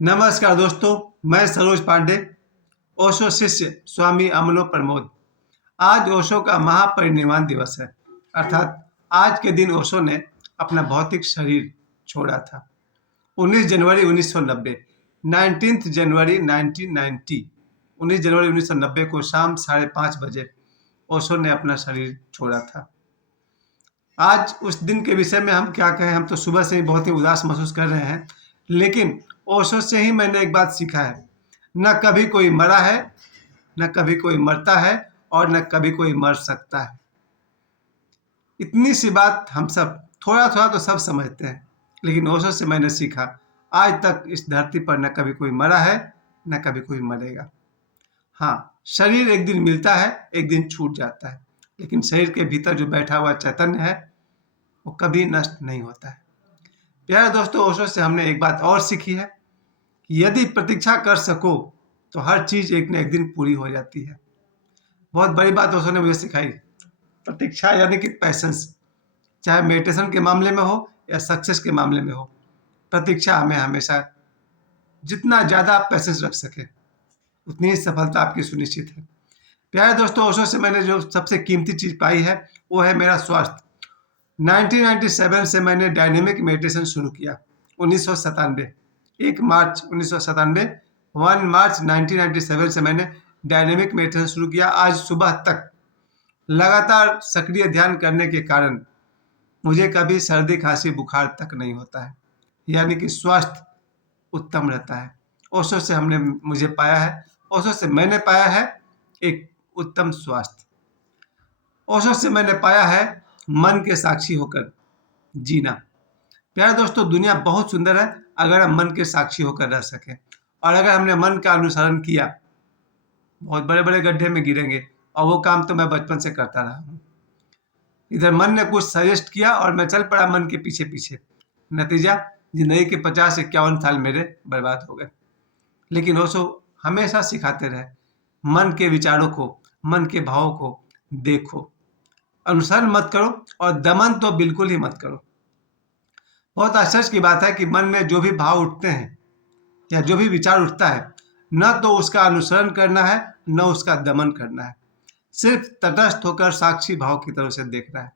नमस्कार दोस्तों, मैं सरोज पांडे, ओशो शिष्य स्वामी अमलो प्रमोद। आज ओशो का महापरिनिर्वाण दिवस है, अर्थात आज के दिन ओशो ने अपना भौतिक शरीर छोड़ा था। 19 जनवरी 1990, 19 जनवरी 1990, 19 जनवरी 1990 को शाम 5:30 बजे ओशो ने अपना शरीर छोड़ा था। आज उस दिन के विषय में हम क्या कहें, हम तो सुबह से ही बहुत ही उदास महसूस कर रहे हैं। लेकिन ओशो से ही मैंने एक बात सीखा है, न कभी कोई मरा है, न कभी कोई मरता है और न कभी कोई मर सकता है। इतनी सी बात हम सब थोड़ा थोड़ा तो सब समझते हैं, लेकिन ओशो से मैंने सीखा, आज तक इस धरती पर न कभी कोई मरा है, न कभी कोई मरेगा। हाँ, शरीर एक दिन मिलता है, एक दिन छूट जाता है, लेकिन शरीर के भीतर जो बैठा हुआ चैतन्य है वो कभी नष्ट नहीं होता है। प्यारे दोस्तों, ओशो से हमने एक बात और सीखी है कि यदि प्रतीक्षा कर सको तो हर चीज एक न एक दिन पूरी हो जाती है। बहुत बड़ी बात ओशो ने मुझे सिखाई, प्रतीक्षा यानी कि पैसेंस। चाहे मेडिटेशन के मामले में हो या सक्सेस के मामले में हो, प्रतीक्षा हमें हमेशा, जितना ज़्यादा आप पैसेंस रख सके उतनी ही सफलता आपकी सुनिश्चित है। प्यारे दोस्तों, ओशो से मैंने जो सबसे कीमती चीज़ पाई है वो है मेरा स्वास्थ्य। 1997 से मैंने डायनेमिक मेडिटेशन शुरू किया। 1997, 1 मार्च 1997, 1 मार्च 1997 से मैंने डायनेमिक मेडिटेशन शुरू किया। आज सुबह तक लगातार सक्रिय ध्यान करने के कारण मुझे कभी सर्दी खांसी बुखार तक नहीं होता है, यानी कि स्वास्थ्य उत्तम रहता है। ओशो से हमने मुझे पाया है, ओशो से मैंने पाया है एक उत्तम स्वास्थ्य। ओशो से मैंने पाया है मन के साक्षी होकर जीना। प्यारे दोस्तों, दुनिया बहुत सुंदर है अगर हम मन के साक्षी होकर रह सकें, और अगर हमने मन का अनुसरण किया, बहुत बड़े बड़े गड्ढे में गिरेंगे, और वो काम तो मैं बचपन से करता रहा हूँ। इधर मन ने कुछ सजेस्ट किया और मैं चल पड़ा मन के पीछे पीछे, नतीजा जिंदगी के 50-51 साल मेरे बर्बाद हो गए। लेकिन ओशो हमेशा सिखाते रहे, मन के विचारों को, मन के भावों को देखो, अनुसरण मत करो और दमन तो बिल्कुल ही मत करो। बहुत आश्चर्य की बात है कि मन में जो भी भाव उठते हैं या जो भी विचार उठता है, न तो उसका अनुसरण करना है न उसका दमन करना है, सिर्फ तटस्थ होकर साक्षी भाव की तरफ से देखना है।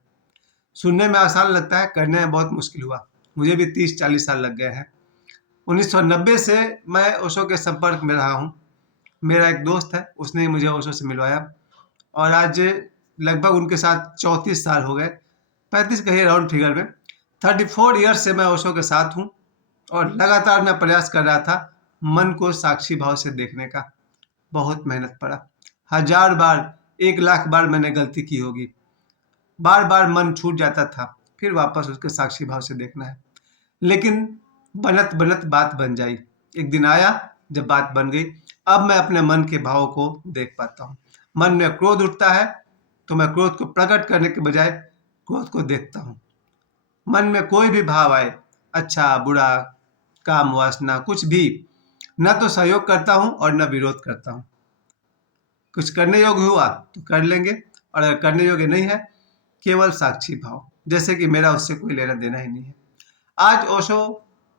सुनने में आसान लगता है, करने में बहुत मुश्किल हुआ। मुझे भी 30-40 साल लग गए हैं। 1990 से मैं ओशो के संपर्क में रहा हूँ। मेरा एक दोस्त है, उसने ही मुझे ओशो से मिलवाया, और आज लगभग उनके साथ 34 साल हो गए, 35 कहिए राउंड फिगर में। 34 ईयर्स से मैं ओशो के साथ हूँ, और लगातार मैं प्रयास कर रहा था मन को साक्षी भाव से देखने का। बहुत मेहनत पड़ा, 1000 बार, 1,00,000 बार मैंने गलती की होगी, बार बार मन छूट जाता था, फिर वापस उसके साक्षी भाव से देखना है। लेकिन बनत बनत बात बन जाई। एक दिन आया जब बात बन गई, अब मैं अपने मन के भावों को देख पाता हूँ। मन में क्रोध उठता है तो मैं क्रोध को प्रकट करने के बजाय क्रोध को देखता हूँ। मन में कोई भी भाव आए, अच्छा बुरा, काम वासना, कुछ भी, न तो सहयोग करता हूँ और न विरोध करता हूँ। कुछ करने योग्य हुआ तो कर लेंगे, और अगर करने योग्य नहीं है, केवल साक्षी भाव, जैसे कि मेरा उससे कोई लेना देना ही नहीं है। आज ओशो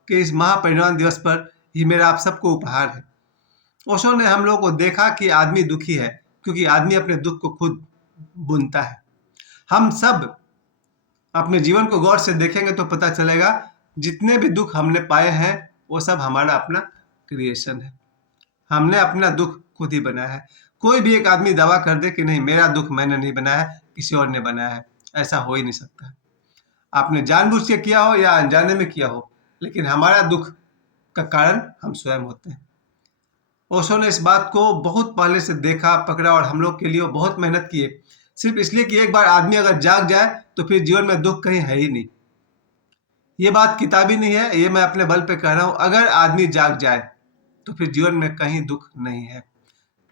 के इस महापरिनिर्वाण दिवस पर ये मेरा आप सबको उपहार है। ओशो ने हम लोगों को देखा कि आदमी दुखी है क्योंकि आदमी अपने दुख को खुद बुनता है। हम सब अपने जीवन को गौर से देखेंगे तो पता चलेगा, जितने भी दुख हमने पाए हैं वो सब हमारा अपना क्रिएशन है। हमने अपना दुख खुद ही बनाया है। कोई भी एक आदमी दावा कर दे कि नहीं, मेरा दुख मैंने नहीं बनाया है, किसी और ने बनाया है, ऐसा हो ही नहीं सकता है। आपने जानबूझ के किया हो या अनजाने में किया हो, लेकिन हमारा दुख का कारण हम स्वयं होते हैं। ओशो ने इस बात को बहुत पहले से देखा, पकड़ा, और हम लोग के लिए बहुत मेहनत किए, सिर्फ इसलिए कि एक बार आदमी अगर जाग जाए तो फिर जीवन में दुख कहीं है ही नहीं। ये बात किताबी नहीं है, ये मैं अपने बल पे कह रहा हूँ। अगर आदमी जाग जाए तो फिर जीवन में कहीं दुख नहीं है।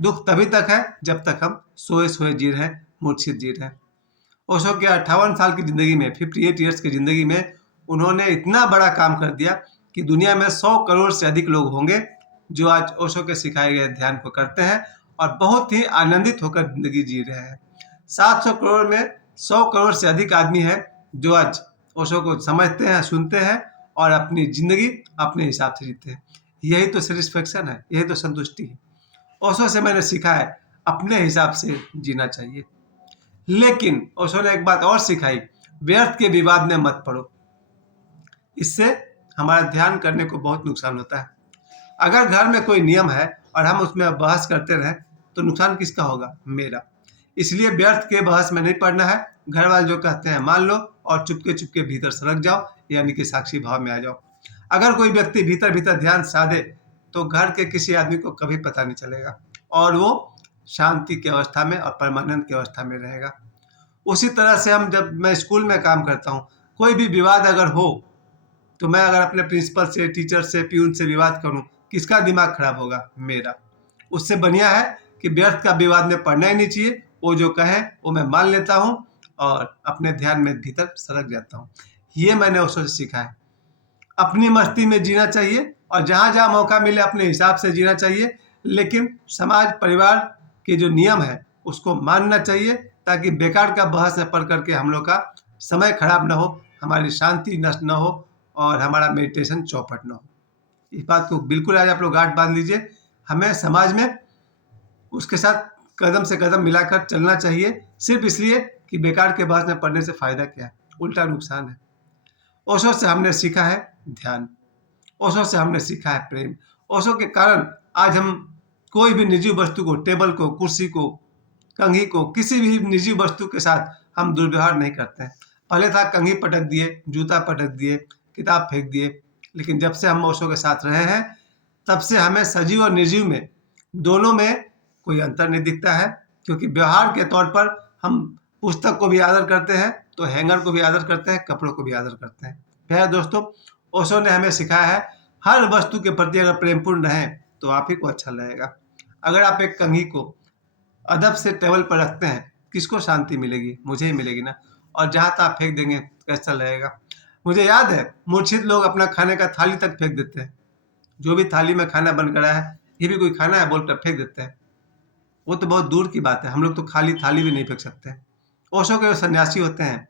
दुख तभी तक है जब तक हम सोए सोए जी रहे हैं, मूर्छित जी रहे हैं। ओशो के 58 साल की जिंदगी में, 58 ईयर्स की जिंदगी में, उन्होंने इतना बड़ा काम कर दिया कि दुनिया में 100 करोड़ से अधिक लोग होंगे जो आज ओशो के सिखाए गए ध्यान को करते हैं और बहुत ही आनंदित होकर जिंदगी जी रहे हैं। 700 करोड़ में 100 करोड़ से अधिक आदमी है जो आज ओशो को समझते हैं, सुनते हैं और अपनी जिंदगी अपने हिसाब से जीते हैं। यही तो सेटिस्फेक्शन है, यही तो संतुष्टि है। ओशो से मैंने सीखा है अपने हिसाब से जीना चाहिए। लेकिन ओशो ने एक बात और सिखाई, व्यर्थ के विवाद में मत पड़ो। इससे हमारा ध्यान करने को बहुत नुकसान होता है। अगर घर में कोई नियम है और हम उसमें बहस करते रहें तो नुकसान किसका होगा? मेरा। इसलिए व्यर्थ के बहस में नहीं पड़ना है। घर वाले जो कहते हैं मान लो और चुपके चुपके भीतर सरक जाओ, यानी कि साक्षी भाव में आ जाओ। अगर कोई व्यक्ति भीतर भीतर ध्यान साधे तो घर के किसी आदमी को कभी पता नहीं चलेगा और वो शांति की अवस्था में और परमानेंट की अवस्था में रहेगा। उसी तरह से जब मैं स्कूल में काम करता हूँ, कोई भी विवाद अगर हो तो मैं अगर अपने प्रिंसिपल से, टीचर से, प्यून से विवाद करूं, किसका दिमाग खराब होगा? मेरा। उससे बढ़िया है कि व्यर्थ का विवाद में पड़ना ही नहीं चाहिए। वो जो कहें वो मैं मान लेता हूं और अपने ध्यान में भीतर सरक जाता हूं। ये मैंने उससे सीखा है। अपनी मस्ती में जीना चाहिए और जहां जहां मौका मिले अपने हिसाब से जीना चाहिए, लेकिन समाज परिवार के जो नियम है उसको मानना चाहिए, ताकि बेकार का बहस में पढ़ करके हम लोग का समय खराब ना हो, हमारी शांति नष्ट ना हो और हमारा मेडिटेशन चौपट ना हो। इस बात को बिल्कुल आज आप लोग गांठ बांध लीजिए। हमें समाज में उसके साथ कदम से कदम मिलाकर चलना चाहिए, सिर्फ इसलिए कि बेकार के बहस में पढ़ने से फायदा क्या है? उल्टा नुकसान है। ओशो से हमने सीखा है ध्यान। ओशो से हमने सीखा है प्रेम। ओशो के कारण आज हम कोई भी निजी वस्तु को, टेबल को, कुर्सी को, कंघी को, किसी भी निजी वस्तु के साथ हम दुर्व्यवहार नहीं करते हैं। पहले था कंघी पटक दिए, जूता पटक दिए, किताब फेंक दिए, लेकिन जब से हम ओशो के साथ रहे हैं तब से हमें सजीव और निर्जीव में दोनों में कोई अंतर नहीं दिखता है। क्योंकि व्यवहार के तौर पर हम पुस्तक को भी आदर करते हैं तो हैंगर को भी आदर करते हैं, कपड़ों को भी आदर करते हैं। प्यारे दोस्तों, ओशो ने हमें सिखाया है हर वस्तु के प्रति अगर प्रेमपूर्ण रहें तो आप ही को अच्छा लगेगा। अगर आप एक कंघी को अदब से टेबल पर रखते हैं, किसको शांति मिलेगी? मुझे ही मिलेगी ना। और जहाँ तहाँ फेंक देंगे कैसा लगेगा? मुझे याद है मूर्छित लोग अपना खाने का थाली तक फेंक देते हैं। जो भी थाली में खाना बन कर आया है, ये भी कोई खाना है बोलकर फेंक देते हैं। वो तो बहुत दूर की बात है, हम लोग तो खाली थाली भी नहीं फेंक सकते। ओशो के जो सन्यासी होते हैं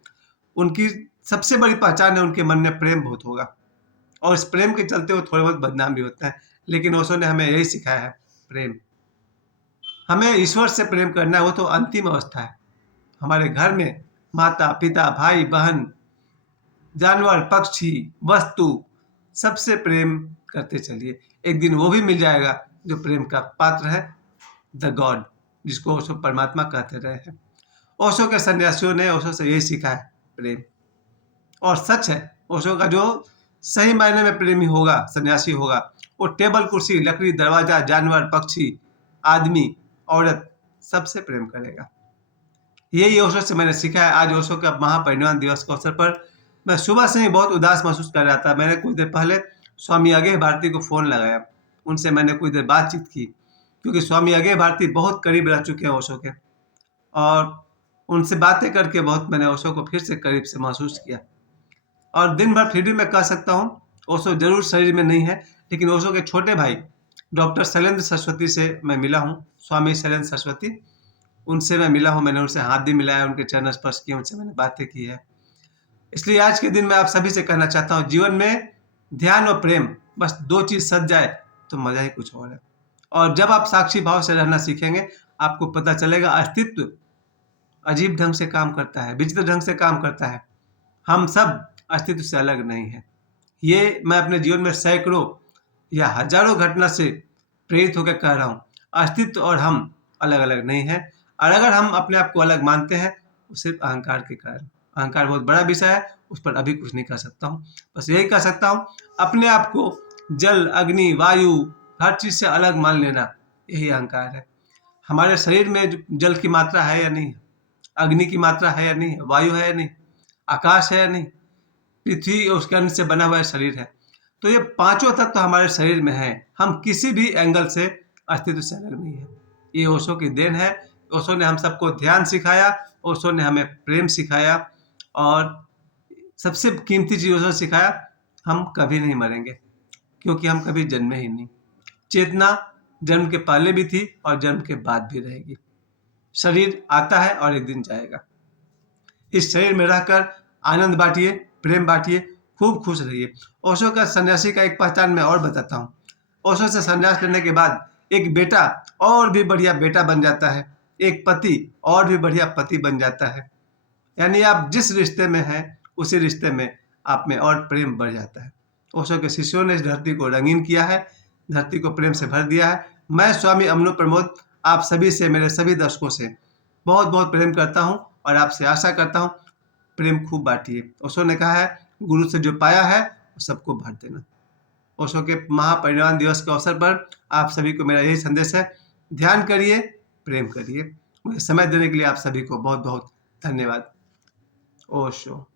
उनकी सबसे बड़ी पहचान है उनके मन में प्रेम बहुत होगा और इस प्रेम के चलते वो थोड़े बहुत बदनाम भी होते हैं। लेकिन ओशो ने हमें यही सिखाया है प्रेम। हमें ईश्वर से प्रेम करना है, वो तो अंतिम अवस्था है। हमारे घर में माता पिता, भाई बहन, जानवर, पक्षी, वस्तु, सबसे प्रेम करते चलिए। एक दिन वो भी मिल जाएगा जो प्रेम का पात्र है, द गॉड, जिसको ओशो परमात्मा कहते रहे हैं। ओशो के सन्यासियों ने ओशो से यही सीखा है प्रेम। और सच है, ओशो का जो सही मायने में प्रेमी होगा, सन्यासी होगा, वो टेबल, कुर्सी, लकड़ी, दरवाजा, जानवर, पक्षी, आदमी, औरत, सबसे प्रेम करेगा। यही ओशो से मैंने सीखा है। आज ओशो का महापरिनिर्वाण दिवस के अवसर पर मैं सुबह से ही बहुत उदास महसूस कर रहा था। मैंने कुछ देर पहले स्वामी अगेय भारती को फ़ोन लगाया, उनसे मैंने कुछ देर बातचीत की, क्योंकि स्वामी अगेय भारती बहुत करीब रह चुके हैं ओशो के, और उनसे बातें करके बहुत मैंने ओशो को फिर से करीब से महसूस किया। और दिन भर फिर भी मैं कह सकता हूँ ओशो जरूर शरीर में नहीं है, लेकिन ओशो के छोटे भाई डॉक्टर शैलेंद्र सरस्वती से मैं मिला हूँ। स्वामी शैलेंद्र सरस्वती, उनसे मैं मिला हूँ, मैंने उनसे हाथ भी मिलाया, उनके चरण स्पर्श किए, उनसे मैंने बातें की है। इसलिए आज के दिन मैं आप सभी से कहना चाहता हूँ, जीवन में ध्यान और प्रेम, बस दो चीज सज जाए तो मजा ही कुछ और है। और जब आप साक्षी भाव से रहना सीखेंगे, आपको पता चलेगा अस्तित्व अजीब ढंग से काम करता है, विचित्र ढंग से काम करता है। हम सब अस्तित्व से अलग नहीं है। ये मैं अपने जीवन में सैकड़ों या हजारों घटना से प्रेरित होकर कह रहा हूँ, अस्तित्व और हम अलग अलग नहीं है। और अगर हम अपने आप को अलग मानते हैं वो सिर्फ अहंकार के कारण। अहंकार बहुत बड़ा विषय है, उस पर अभी कुछ नहीं कर सकता हूँ। बस यही कह सकता हूँ, अपने आप को जल, अग्नि, वायु, हर चीज से अलग मान लेना, यही अहंकार है। हमारे शरीर में जल की मात्रा है या नहीं है, अग्नि की मात्रा है या नहीं है, वायु है या नहीं, आकाश है या नहीं, पृथ्वी और उसके अंश से बना हुआ शरीर है। तो ये पांचों तत्व तो हमारे शरीर में है। हम किसी भी एंगल से अस्तित्व से अलग नहीं है। ये ओशो की देन है। ओशो ने हम सबको ध्यान सिखाया, ओशो ने हमें प्रेम सिखाया, और सबसे कीमती चीज ओशो सिखाया, हम कभी नहीं मरेंगे, क्योंकि हम कभी जन्मे ही नहीं। चेतना जन्म के पहले भी थी और जन्म के बाद भी रहेगी। शरीर आता है और एक दिन जाएगा। इस शरीर में रहकर आनंद बांटिए, प्रेम बांटिए, खूब खुश रहिए। ओशो का सन्यासी का एक पहचान मैं और बताता हूँ। ओशो से संन्यास लेने के बाद एक बेटा और भी बढ़िया बेटा बन जाता है, एक पति और भी बढ़िया पति बन जाता है। यानी आप जिस रिश्ते में हैं उसी रिश्ते में आप में और प्रेम बढ़ जाता है। ओशो के शिष्यों ने इस धरती को रंगीन किया है, धरती को प्रेम से भर दिया है। मैं स्वामी अमनु प्रमोद आप सभी से, मेरे सभी दर्शकों से बहुत बहुत प्रेम करता हूँ और आपसे आशा करता हूँ प्रेम खूब बांटिए। ओशो ने कहा है, गुरु से जो पाया है वो सबको बांट देना। ओशो के महापरिनिर्वाण दिवस के अवसर पर आप सभी को मेरा यही संदेश है, ध्यान करिए, प्रेम करिए। मुझे समय देने के लिए आप सभी को बहुत बहुत धन्यवाद। ओशो।